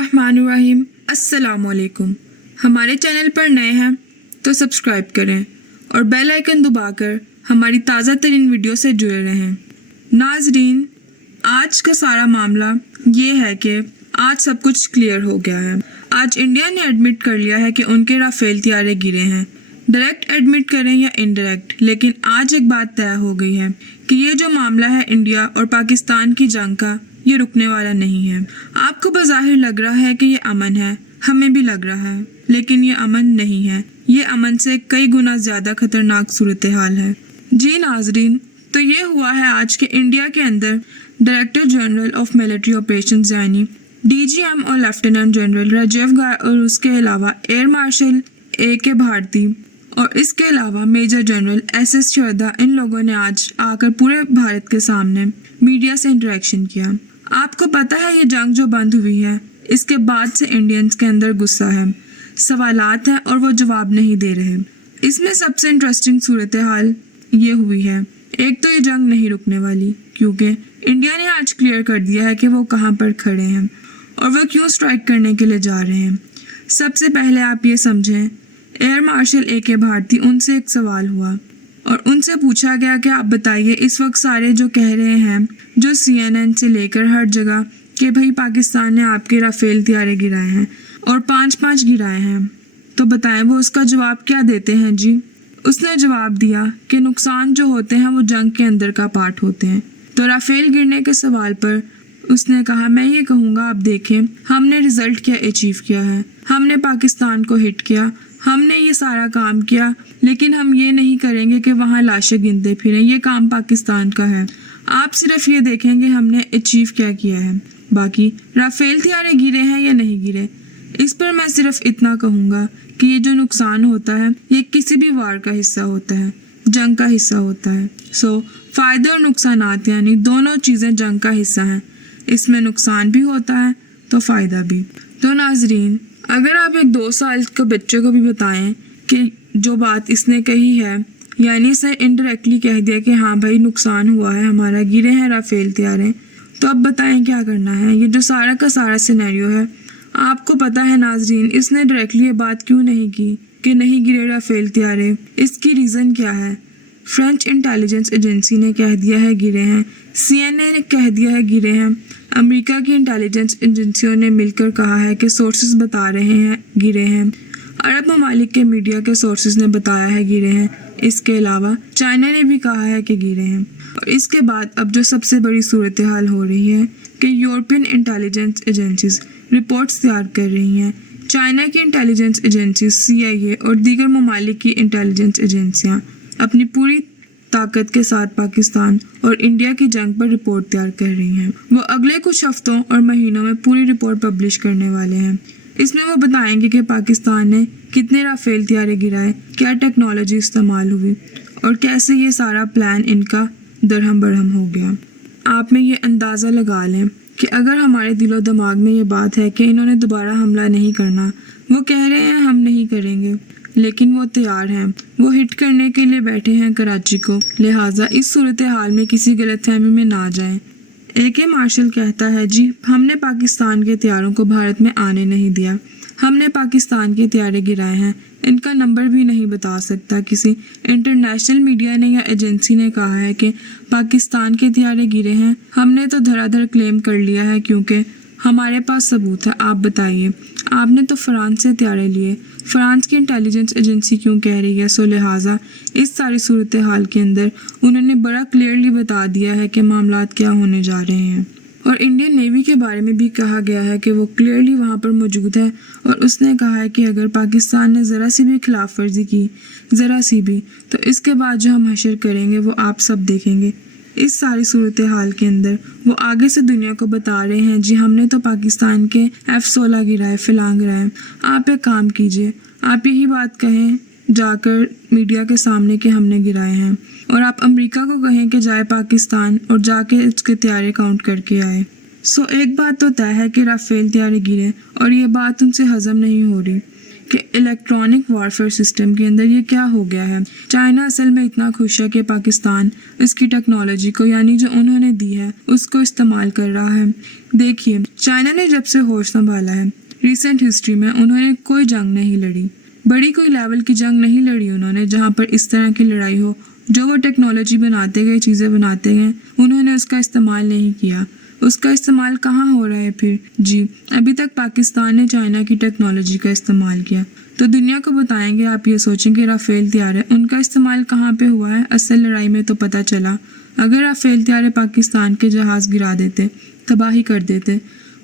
बिस्मिल्लाहिर्रहमानिर्रहीम। अस्सलामुअलैकुम। हमारे चैनल पर नए हैं तो सब्सक्राइब करें और बेल आइकन दबाकर हमारी ताज़ा तरीन वीडियो से जुड़े रहें। नाजरीन, आज का सारा मामला ये है कि आज सब कुछ क्लियर हो गया है। आज इंडिया ने एडमिट कर लिया है कि उनके राफेल तैयारे गिरे हैं। डायरेक्ट एडमिट करें या इनडायरेक्ट, लेकिन आज एक बात तय हो गई है कि ये जो मामला है इंडिया और पाकिस्तान की जंग का, ये रुकने वाला नहीं है। आपको बज़ाहिर लग रहा है कि ये अमन है, हमें भी लग रहा है, लेकिन ये अमन नहीं है। ये अमन से कई गुना ज़्यादा खतरनाक सूरत हाल है। जी नाजरीन, तो ये हुआ है आज के इंडिया के अंदर director general of military operations यानी DGM और लेफ्टिनेंट जनरल राजीव गाय और उसके अलावा एयर मार्शल AK भारती और इसके अलावा मेजर जनरल SS श्रद्धा, इन लोगों ने आज आकर पूरे भारत के सामने मीडिया से इंटरेक्शन किया। आपको पता है ये जंग जो बंद हुई है, इसके बाद से इंडियंस के अंदर गुस्सा है, सवालात हैं और वो जवाब नहीं दे रहे। इसमें सबसे इंटरेस्टिंग सूरत हाल ये हुई है, एक तो ये जंग नहीं रुकने वाली, क्योंकि इंडिया ने आज क्लियर कर दिया है कि वो कहाँ पर खड़े हैं और वो क्यों स्ट्राइक करने के लिए जा रहे हैं। सबसे पहले आप ये समझें, एयर मार्शल AK भारती, उनसे एक सवाल हुआ और उनसे पूछा गया कि आप बताइए, इस वक्त सारे जो कह रहे हैं, जो CNN से लेकर हर जगह, कि भाई पाकिस्तान ने आपके राफेल तैयारे गिराए हैं और 5-5 गिराए हैं, तो बताएं वो उसका जवाब क्या देते हैं। जी, उसने जवाब दिया कि नुकसान जो होते हैं वो जंग के अंदर का पार्ट होते हैं। तो राफेल गिरने के सवाल पर उसने कहा, मैं ये कहूँगा, आप देखें हमने रिजल्ट क्या अचीव किया है, हमने पाकिस्तान को हिट किया, हमने ये सारा काम किया, लेकिन हम ये नहीं करेंगे कि वहाँ लाशें गिनते फिरें, ये काम पाकिस्तान का है। आप सिर्फ ये देखेंगे हमने अचीव क्या किया है। बाकी राफेल तैयारे गिरे हैं या नहीं गिरे, इस पर मैं सिर्फ इतना कहूँगा कि ये जो नुकसान होता है ये किसी भी वार का हिस्सा होता है, जंग का हिस्सा होता है। फ़ायदे और नुकसानात यानी दोनों चीज़ें जंग का हिस्सा हैं। इसमें नुकसान भी होता है तो फ़ायदा भी। तो नाजरीन, अगर आप एक 2 साल के बच्चे को भी बताएं कि जो बात इसने कही है, यानी इसे इनडायरेक्टली कह दिया कि हाँ भाई नुकसान हुआ है हमारा, गिरे हैं राफेल तैयारे, तो अब बताएं क्या करना है। ये जो सारा का सारा सिनेरियो है, आपको पता है नाजरीन, इसने डायरेक्टली ये बात क्यों नहीं की कि नहीं गिरे राफेल तैयारे। इसकी रीज़न क्या है? फ्रेंच इंटेलिजेंस एजेंसी ने कह दिया है गिरे हैं, CNN ने कह दिया है गिरे हैं, अमेरिका की इंटेलिजेंस एजेंसियों ने मिलकर कहा है कि सोर्सेज बता रहे हैं गिरे हैं, अरब ममालिक के मीडिया के सोर्सेज ने बताया है गिरे हैं, इसके अलावा चाइना ने भी कहा है कि गिरे हैं। और इसके बाद अब जो सबसे बड़ी सूरत हाल हो रही है कि यूरोपियन इंटेलिजेंस एजेंसीज रिपोर्ट्स तैयार कर रही हैं, चाइना की इंटेलिजेंस एजेंसी CIA और दीगर ममालिक की इंटेलिजेंस एजेंसियाँ अपनी पूरी ताकत के साथ पाकिस्तान और इंडिया की जंग पर रिपोर्ट तैयार कर रही हैं। वो अगले कुछ हफ्तों और महीनों में पूरी रिपोर्ट पब्लिश करने वाले हैं। इसमें वो बताएंगे कि पाकिस्तान ने कितने राफेल तैयारे गिराए, क्या टेक्नोलॉजी इस्तेमाल हुई और कैसे ये सारा प्लान इनका दरहम बरहम हो गया। आप में ये अंदाज़ा लगा लें कि अगर हमारे दिलो दिमाग में ये बात है कि इन्होंने दोबारा हमला नहीं करना, वो कह रहे हैं हम नहीं करेंगे, लेकिन वो तैयार हैं, वो हिट करने के लिए बैठे हैं कराची को, लिहाजा इस सूरत हाल में किसी गलतफहमी में ना जाएं। AK मार्शल कहता है, जी हमने पाकिस्तान के तैयारों को भारत में आने नहीं दिया, हमने पाकिस्तान के तैयारे गिराए हैं, इनका नंबर भी नहीं बता सकता। किसी इंटरनेशनल मीडिया ने या एजेंसी ने कहा है कि पाकिस्तान के तैयारे गिरे हैं, हमने तो धड़ाधड़ क्लेम कर लिया है क्योंकि हमारे पास सबूत है। आप बताइए, आपने तो फ्रांस से तैयारे लिए, फ्रांस की इंटेलिजेंस एजेंसी क्यों कह रही है? लिहाजा इस सारी सूरत हाल के अंदर उन्होंने बड़ा क्लियरली बता दिया है कि मामलात क्या होने जा रहे हैं। और इंडियन नेवी के बारे में भी कहा गया है कि वो क्लियरली वहाँ पर मौजूद है और उसने कहा है कि अगर पाकिस्तान ने ज़रा सी भी खिलाफ वर्जी की, ज़रा सी भी, तो इसके बाद जो हम हशर करेंगे वो आप सब देखेंगे। इस सारी सूरत हाल के अंदर वो आगे से दुनिया को बता रहे हैं, जी हमने तो पाकिस्तान के F-16 गिराए, फिलांग गिराए। आप एक काम कीजिए, आप यही बात कहें जाकर मीडिया के सामने कि हमने गिराए हैं, और आप अमेरिका को कहें कि जाए पाकिस्तान और जाके उसके तैयारे काउंट करके आए। एक बात तो तय है कि राफेल तैयारे गिरे और ये बात उनसे हजम नहीं हो रही। کہ الیکٹرانک وارفیئر سسٹم کے اندر یہ کیا ہو گیا ہے۔ چائنا اصل میں اتنا خوش ہے کہ پاکستان اس کی ٹیکنالوجی کو یعنی جو انہوں نے دی ہے اس کو استعمال کر رہا ہے۔ دیکھیے چائنا نے جب سے ہوش سنبھالا ہے ریسنٹ ہسٹری میں انہوں نے کوئی جنگ نہیں لڑی، بڑی کوئی لیول کی جنگ نہیں لڑی انہوں نے جہاں پر اس طرح کی لڑائی ہو۔ جو وہ ٹیکنالوجی بناتے گئے، چیزیں بناتے گئے، انہوں نے اس کا استعمال نہیں کیا۔ اس کا استعمال کہاں ہو رہا ہے پھر؟ جی ابھی تک پاکستان نے چائنا کی ٹیکنالوجی کا استعمال کیا۔ تو دنیا کو بتائیں گے، آپ یہ سوچیں کہ رافیل طیارے ان کا استعمال کہاں پہ ہوا ہے؟ اصل لڑائی میں تو پتہ چلا اگر رافیل طیارے پاکستان کے جہاز گرا دیتے، تباہی کر دیتے،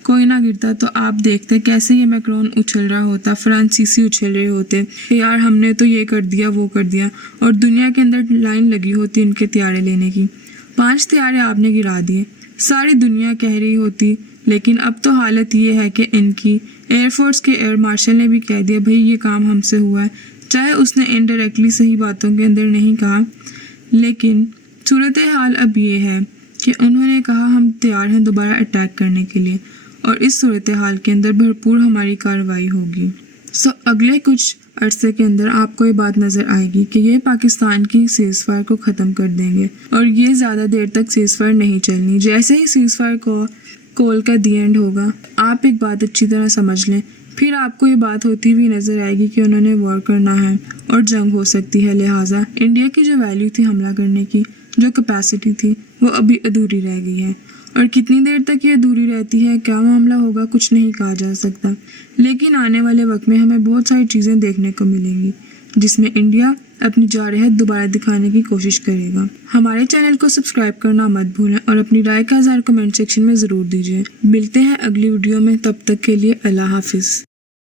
کوئی نہ گرتا تو آپ دیکھتے کیسے یہ میکرون اچھل رہا ہوتا، فرانسیسی اچھل رہے ہوتے کہ یار ہم نے تو یہ کر دیا وہ کر دیا، اور دنیا کے اندر لائن لگی ہوتی ان کے طیارے لینے کی۔ 5 طیارے آپ نے گرا دیے، ساری دنیا کہہ رہی ہوتی، لیکن اب تو حالت یہ ہے کہ ان کی ایئر فورس کے ایئر مارشل نے بھی کہہ دیا بھئی یہ کام ہم سے ہوا ہے، چاہے اس نے انڈائریکٹلی صحیح باتوں کے اندر نہیں کہا، لیکن صورتحال اب یہ ہے کہ انہوں نے کہا ہم تیار ہیں دوبارہ اٹیک کرنے کے لیے، اور اس صورتحال کے اندر بھرپور ہماری کارروائی ہوگی۔ اگلے کچھ عرصے کے اندر آپ کو یہ بات نظر آئے گی کہ یہ پاکستان کی سیز فائر کو ختم کر دیں گے، اور یہ زیادہ دیر تک سیز فائر نہیں چلنی۔ جیسے ہی سیز فائر کو کول کا دی اینڈ ہوگا، آپ ایک بات اچھی طرح سمجھ لیں، پھر آپ کو یہ بات ہوتی ہوئی نظر آئے گی کہ انہوں نے وار کرنا ہے اور جنگ ہو سکتی ہے۔ لہٰذا انڈیا کی جو ویلیو تھی حملہ کرنے کی، جو کیپیسٹی تھی، وہ ابھی ادھوری رہ گئی ہے، اور کتنی دیر تک یہ ادھوری رہتی ہے، کیا معاملہ ہوگا، کچھ نہیں کہا جا سکتا، لیکن آنے والے وقت میں ہمیں بہت ساری چیزیں دیکھنے کو ملیں گی جس میں انڈیا اپنی جارحیت دوبارہ دکھانے کی کوشش کرے گا۔ ہمارے چینل کو سبسکرائب کرنا مت بھولیں اور اپنی رائے کا اظہار کمنٹ سیکشن میں ضرور دیجیے۔ ملتے ہیں اگلی ویڈیو میں، تب تک کے لیے اللہ حافظ۔